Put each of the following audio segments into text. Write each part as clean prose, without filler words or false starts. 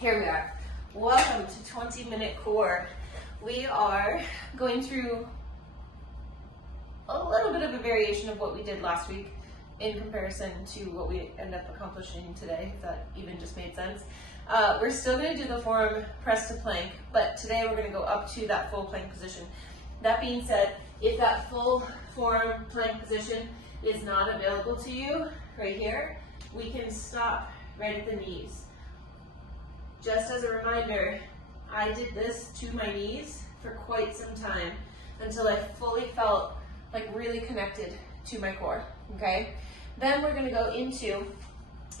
Here we are. Welcome to 20-minute core. We are going through a little bit of a variation of what we did last week in comparison to what we end up accomplishing today, if that even just made sense. We're still going to do the forearm press to plank, but today we're going to go up to that full plank position. That being said, if that full forearm plank position is not available to you right here, we can stop right at the knees. Just as a reminder, I did this to my knees for quite some time until I fully felt like really connected to my core, okay? Then we're gonna go into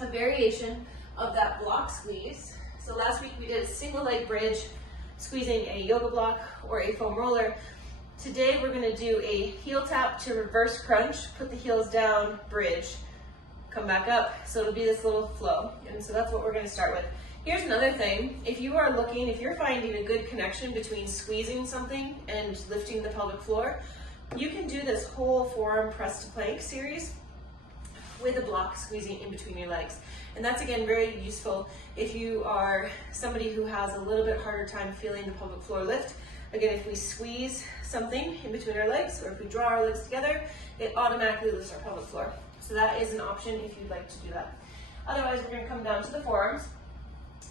a variation of that block squeeze. So last week we did a single leg bridge, squeezing a yoga block or a foam roller. Today we're gonna do a heel tap to reverse crunch, put the heels down, bridge, come back up. So it'll be this little flow. And so that's what we're gonna start with. Here's another thing, if you're finding a good connection between squeezing something and lifting the pelvic floor, you can do this whole forearm press to plank series with a block squeezing in between your legs. And that's again very useful if you are somebody who has a little bit harder time feeling the pelvic floor lift. Again, if we squeeze something in between our legs or if we draw our legs together, it automatically lifts our pelvic floor. So that is an option if you'd like to do that. Otherwise, we're gonna come down to the forearms.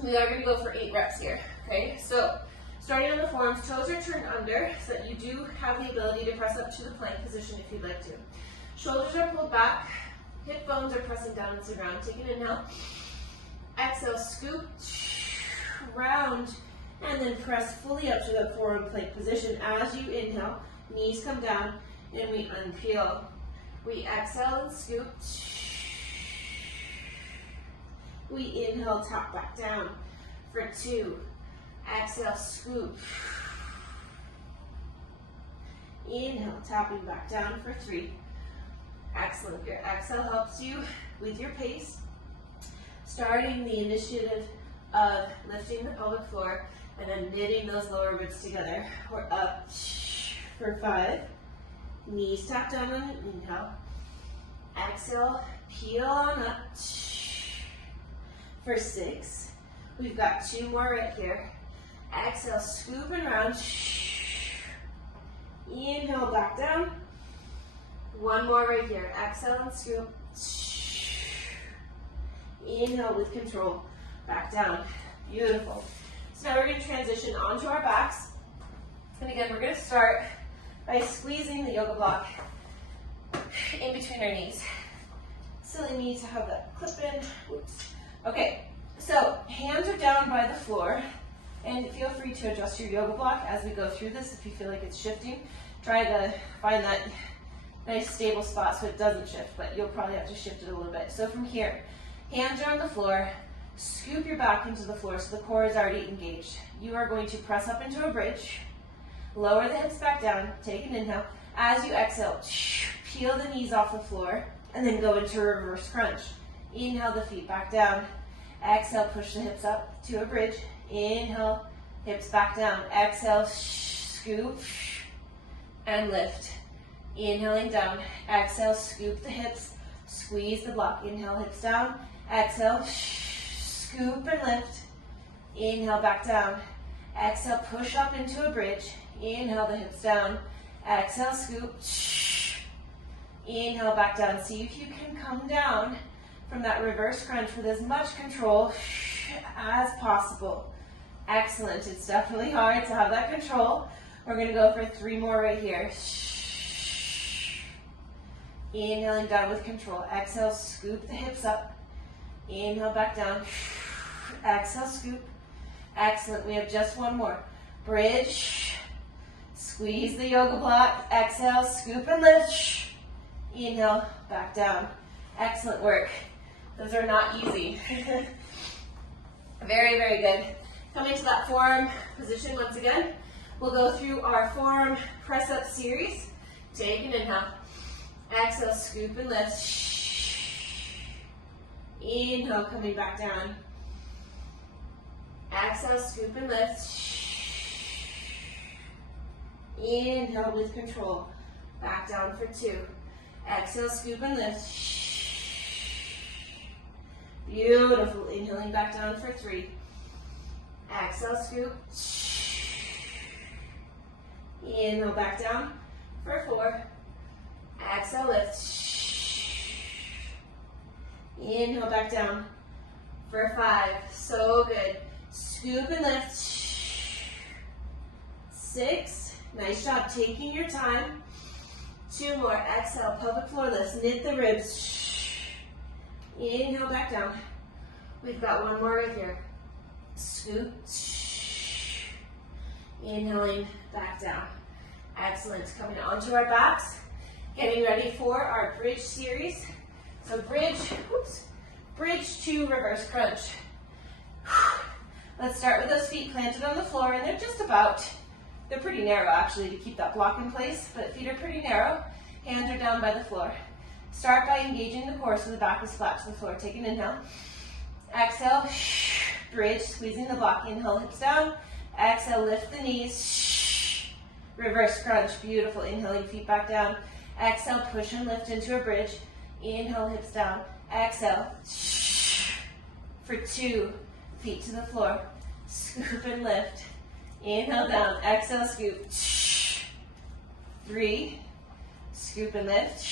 We are going to go for 8 reps here, okay? So, starting on the forearms, toes are turned under so that you do have the ability to press up to the plank position if you'd like to. Shoulders are pulled back, hip bones are pressing down into the ground. Take an inhale. Exhale, scoop, round, and then press fully up to the forearm plank position. As you inhale, knees come down, and we unpeel. We exhale and scoop. We inhale, tap back down for 2. Exhale, scoop. Inhale, tapping back down for 3. Excellent. Your exhale helps you with your pace, starting the initiative of lifting the pelvic floor and then knitting those lower ribs together. We're up for 5. Knees tap down on an inhale. Exhale, peel on up. For 6, we've got 2 more right here. Exhale, scoop and round. Inhale, back down. 1 more right here. Exhale and scoop. Inhale with control. Back down. Beautiful. So now we're going to transition onto our backs. And again, we're going to start by squeezing the yoga block in between our knees. Silly me to have that clip in. Oops. Okay, so hands are down by the floor, and feel free to adjust your yoga block as we go through this if you feel like it's shifting. Try to find that nice stable spot so it doesn't shift, but you'll probably have to shift it a little bit. So from here, hands are on the floor, scoop your back into the floor so the core is already engaged. You are going to press up into a bridge, lower the hips back down, take an inhale. As you exhale, peel the knees off the floor, and then go into reverse crunch. Inhale the feet back down. Exhale, push the hips up to a bridge. Inhale, hips back down. Exhale, scoop and lift. Inhaling down. Exhale, scoop the hips. Squeeze the block. Inhale, hips down. Exhale, scoop and lift. Inhale, back down. Exhale, push up into a bridge. Inhale, the hips down. Exhale, scoop. Inhale, back down. See if you can come down from that reverse crunch with as much control as possible. Excellent. It's definitely hard to have that control. We're going to go for 3 more right here. Inhaling down with control. Exhale, scoop the hips up. Inhale, back down. Exhale, scoop. Excellent. We have just 1 more. Bridge. Squeeze the yoga block. Exhale, scoop and lift. Inhale, back down. Excellent work. Those are not easy. Very, very good. Coming to that forearm position once again. We'll go through our forearm press up series. Take an inhale. Exhale, scoop and lift. Inhale, coming back down. Exhale, scoop and lift. Inhale with control. Back down for 2. Exhale, scoop and lift. Beautiful. Inhaling back down for 3. Exhale, scoop. Inhale, back down for 4. Exhale, lift. Inhale, back down for 5. So good. Scoop and lift. 6. Nice job taking your time. 2 more. Exhale, pelvic floor lifts. Knit the ribs. Inhale, back down. We've got 1 more right here. Scoop. Inhaling, back down. Excellent. Coming onto our backs. Getting ready for our bridge series. So bridge to reverse crunch. Let's start with those feet planted on the floor, and they're pretty narrow actually to keep that block in place, but feet are pretty narrow. Hands are down by the floor. Start by engaging the core so the back is flat to the floor. Take an inhale. Exhale, bridge, squeezing the block. Inhale, hips down. Exhale, lift the knees. Reverse crunch, beautiful. Inhaling, feet back down. Exhale, push and lift into a bridge. Inhale, hips down. Exhale. For 2, feet to the floor. Scoop and lift. Inhale, down. Exhale, scoop. 3, scoop and lift.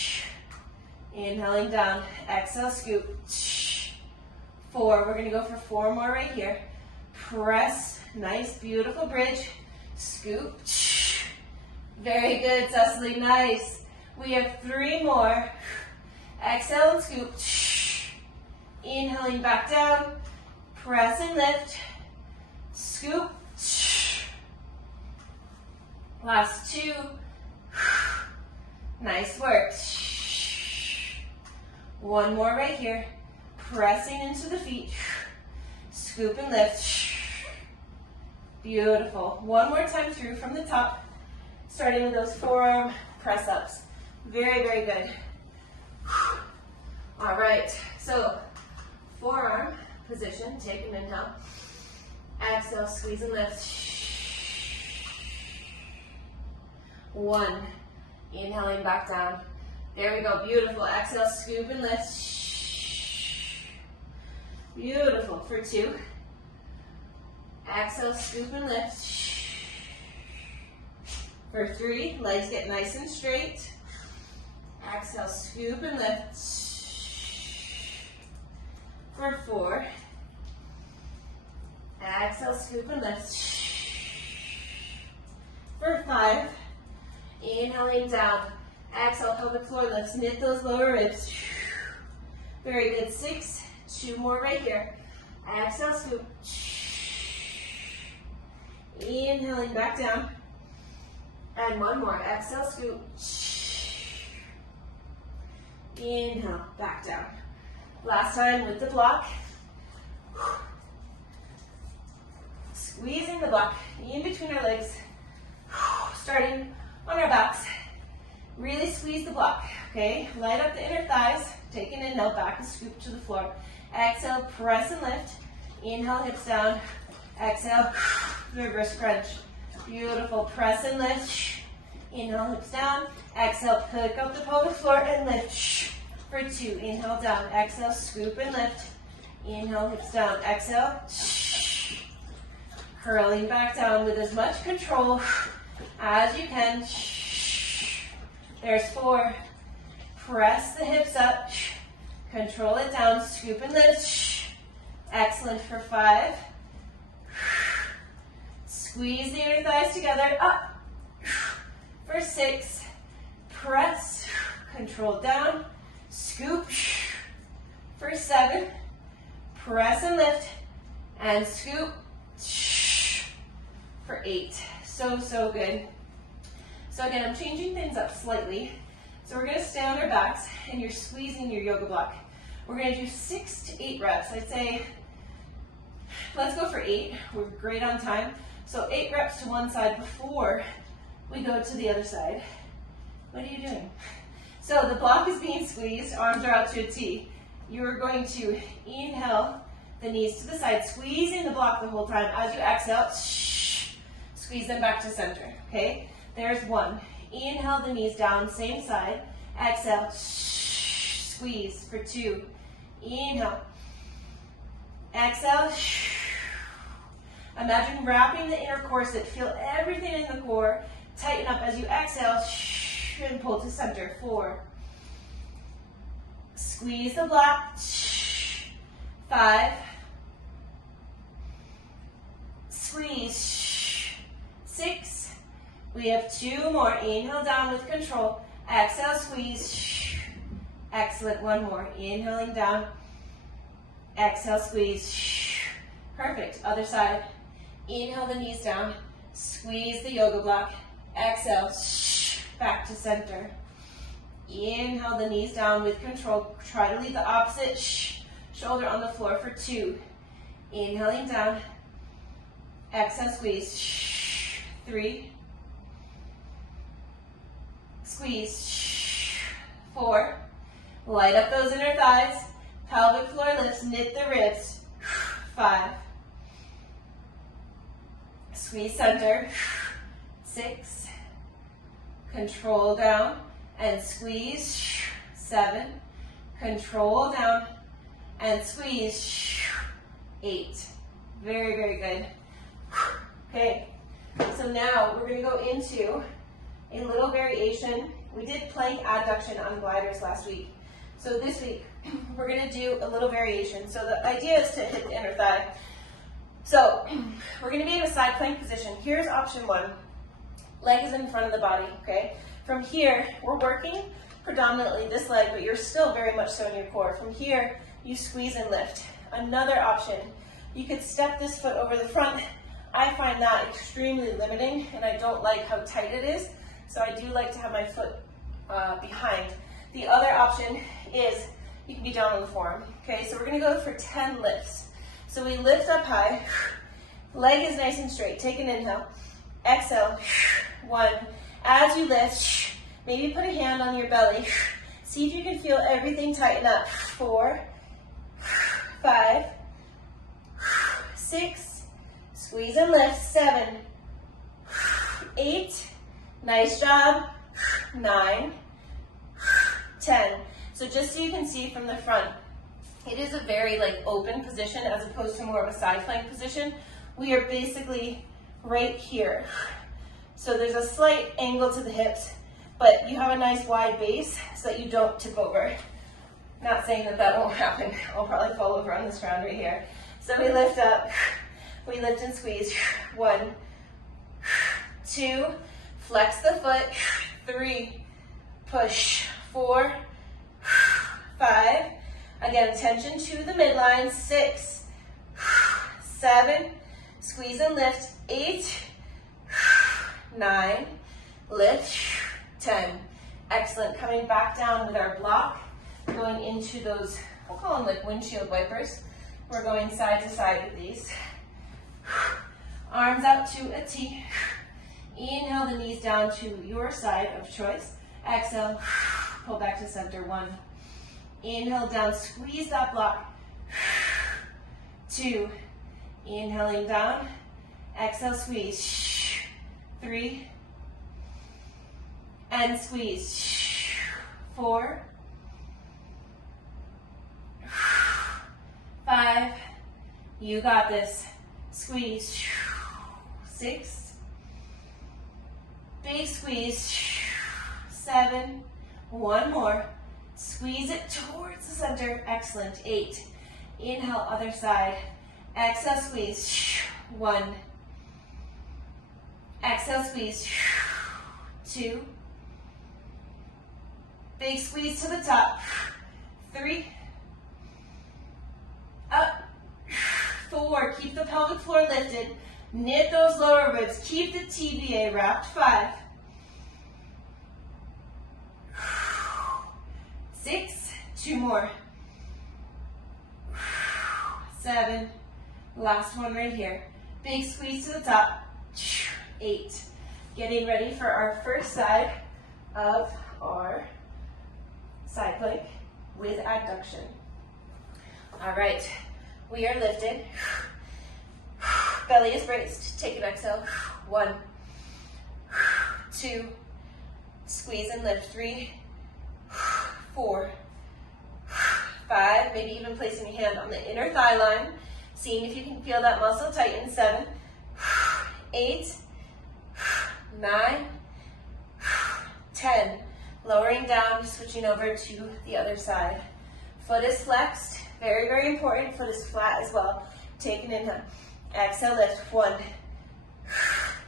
Inhaling down. Exhale, scoop. 4, we're going to go for 4 more right here. Press, nice, beautiful bridge. Scoop. Very good, Cecily, nice. We have 3 more. Exhale and scoop. Inhaling back down. Press and lift. Scoop. Last 2. Nice work. 1 more right here. Pressing into the feet. Scoop and lift. Beautiful. 1 more time through from the top. Starting with those forearm press-ups. Very, very good. All right, so forearm position, take an inhale. Exhale, squeeze and lift. 1, inhaling back down. There we go, beautiful. Exhale, scoop and lift. Beautiful, for 2. Exhale, scoop and lift. For 3, legs get nice and straight. Exhale, scoop and lift. For 4, exhale, scoop and lift. For 5, inhaling down. Exhale, pelvic floor lifts. Knit those lower ribs. Very good. 6, 2 more right here. Exhale, scoop. Inhaling back down. And 1 more. Exhale, scoop. Inhale, back down. Last time with the block. Squeezing the block in between our legs. Starting on our backs. Really squeeze the block, okay? Light up the inner thighs. Take an inhale, back and scoop to the floor. Exhale, press and lift. Inhale, hips down. Exhale, reverse crunch. Beautiful, press and lift. Inhale, hips down. Exhale, pick up the pelvic floor and lift. For 2, inhale down. Exhale, scoop and lift. Inhale, hips down. Exhale. Curling back down with as much control as you can. There's 4. Press the hips up. Control it down. Scoop and lift. Excellent for 5. Squeeze the inner thighs together. Up. For 6. Press. Control down. Scoop. For 7. Press and lift. And scoop. For 8. So, so good. So again, I'm changing things up slightly. So we're going to stay on our backs and you're squeezing your yoga block. We're going to do 6 to 8 reps. I'd say, let's go for 8. We're great on time. So 8 reps to one side before we go to the other side. What are you doing? So the block is being squeezed, arms are out to a T. You're going to inhale the knees to the side, squeezing the block the whole time. As you exhale, squeeze them back to center, okay? There's 1. Inhale the knees down, same side. Exhale, squeeze for 2. Inhale. Exhale. Imagine wrapping the inner corset. Feel everything in the core. Tighten up as you exhale and pull to center. 4. Squeeze the block. 5. Squeeze. 6. We have 2 more. Inhale down with control. Exhale, squeeze. Excellent. 1 more. Inhaling down. Exhale, squeeze. Perfect. Other side. Inhale the knees down. Squeeze the yoga block. Exhale. Back to center. Inhale the knees down with control. Try to leave the opposite shoulder on the floor for 2. Inhaling down. Exhale, squeeze. 3. Squeeze. 4. Light up those inner thighs. Pelvic floor lifts. Knit the ribs. 5. Squeeze center. 6. Control down and squeeze. 7. Control down and squeeze. 8. Very, very good. Okay, so now we're going to go into a little variation. We did plank adduction on gliders last week. So this week, we're going to do a little variation. So the idea is to hit the inner thigh. So we're going to be in a side plank position. Here's option 1. Leg is in front of the body, okay? From here, we're working predominantly this leg, but you're still very much so in your core. From here, you squeeze and lift. Another option, you could step this foot over the front. I find that extremely limiting, and I don't like how tight it is, so I do like to have my foot behind. The other option is you can be down on the forearm. Okay, so we're going to go for 10 lifts. So we lift up high, leg is nice and straight. Take an inhale, exhale, 1. As you lift, maybe put a hand on your belly. See if you can feel everything tighten up. 4, 5, 6, squeeze and lift. 7, 8, nice job. 9, 10. So just so you can see from the front, it is a very open position as opposed to more of a side plank position. We are basically right here. So there's a slight angle to the hips, but you have a nice wide base so that you don't tip over. Not saying that that won't happen. I'll probably fall over on this ground right here. So we lift up, we lift and squeeze. 1, 2, flex the foot. 3, push. 4, 5, again, tension to the midline. 6, 7, squeeze and lift. 8, 9, lift. 10. Excellent. Coming back down with our block, going into those, we'll call them windshield wipers. We're going side to side with these. Arms out to a T. Inhale the knees down to your side of choice. Exhale, pull back to center. 1. Inhale down, squeeze that block. 2. Inhaling down. Exhale, squeeze. 3. And squeeze. 4. 5. You got this. Squeeze. 6. Big squeeze. 7. 1 more. Squeeze it towards the center. Excellent. 8. Inhale, other side. Exhale, squeeze. 1. Exhale, squeeze. 2. Big squeeze to the top. 3. Up. 4. Keep the pelvic floor lifted. Knit those lower ribs. Keep the TVA wrapped. 5. 6. 2 more. 7. Last one right here. Big squeeze to the top. 8. Getting ready for our first side of our side plank with adduction. All right, we are lifted. Belly is braced. Take an exhale. 1, 2, squeeze and lift. 3, 4, 5. Maybe even placing a hand on the inner thigh line, seeing if you can feel that muscle tighten. 7, 8, 9, 10. Lowering down, switching over to the other side. Foot is flexed. Very, very important. Foot is flat as well. Take an inhale. Exhale, lift. 1,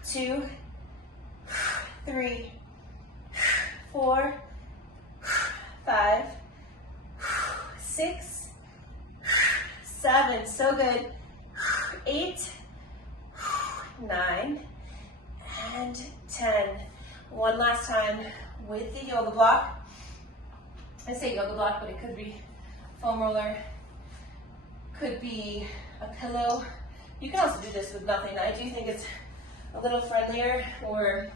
2, 3, 4, 5, 6, 7. So good. 8, 9, and 10. One last time with the yoga block. I say yoga block, but it could be foam roller, could be a pillow. You can also do this with nothing. I do think it's a little friendlier or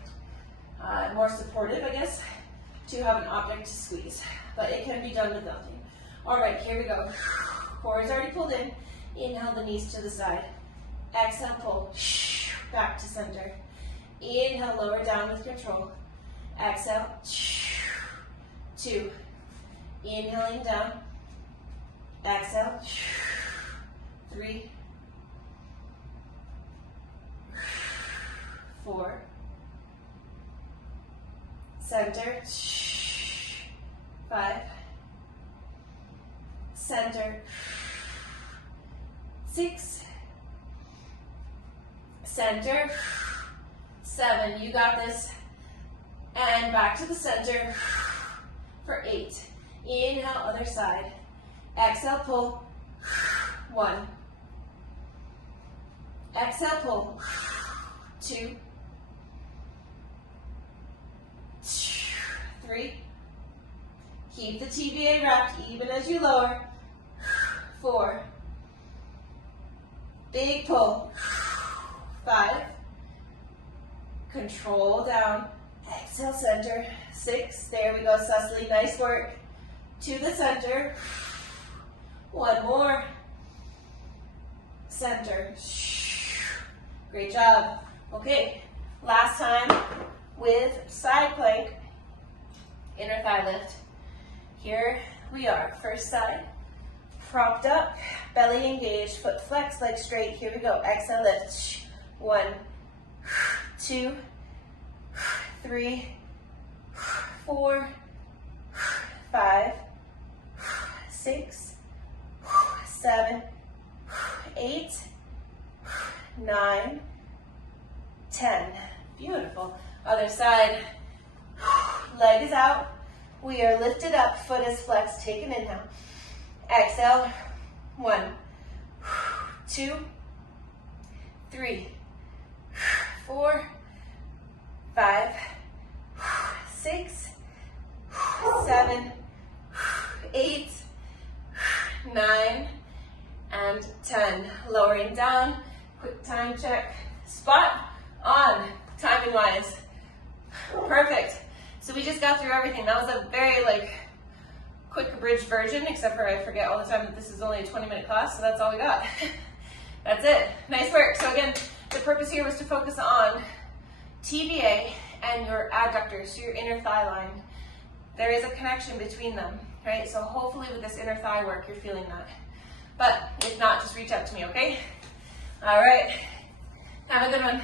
more supportive, I guess, to have an object to squeeze, but it can be done with nothing. All right, here we go. Core is already pulled in. Inhale the knees to the side. Exhale, pull back to center. Inhale, lower down with control. Exhale, 2. Inhaling down. Exhale, 3, 4. Center, 5. Center, 6. Center, 7. You got this. And back to the center for 8. Inhale, other side. Exhale, pull. 1. Exhale, pull. 2. 3. Keep the TBA wrapped even as you lower. 4. Big pull. 5. Control down. Exhale, center. 6. There we go, Cecily. Nice work. To the center. 1 more. Center. Great job. Okay, last time with side plank, inner thigh lift. Here we are. First side. Propped up, belly engaged, foot flexed, leg straight. Here we go. Exhale, lift. 1, 2, 3, 4, 5, 6, 7, 8, 9, 10. Beautiful. Other side. Leg is out. We are lifted up. Foot is flexed. Take an inhale. Exhale. 1, 2, 3, 4, 5, 6, 7, 8, 9, and 10. Lowering down. Quick time check. Spot on, timing wise. Perfect. So we just got through everything. That was a very quick abridged version, except for I forget all the time that this is only a 20-minute class, so that's all we got. That's it. Nice work. So again, the purpose here was to focus on TBA and your adductors, so your inner thigh line. There is a connection between them, right? So hopefully with this inner thigh work, you're feeling that. But if not, just reach out to me, okay? All right. Have a good one.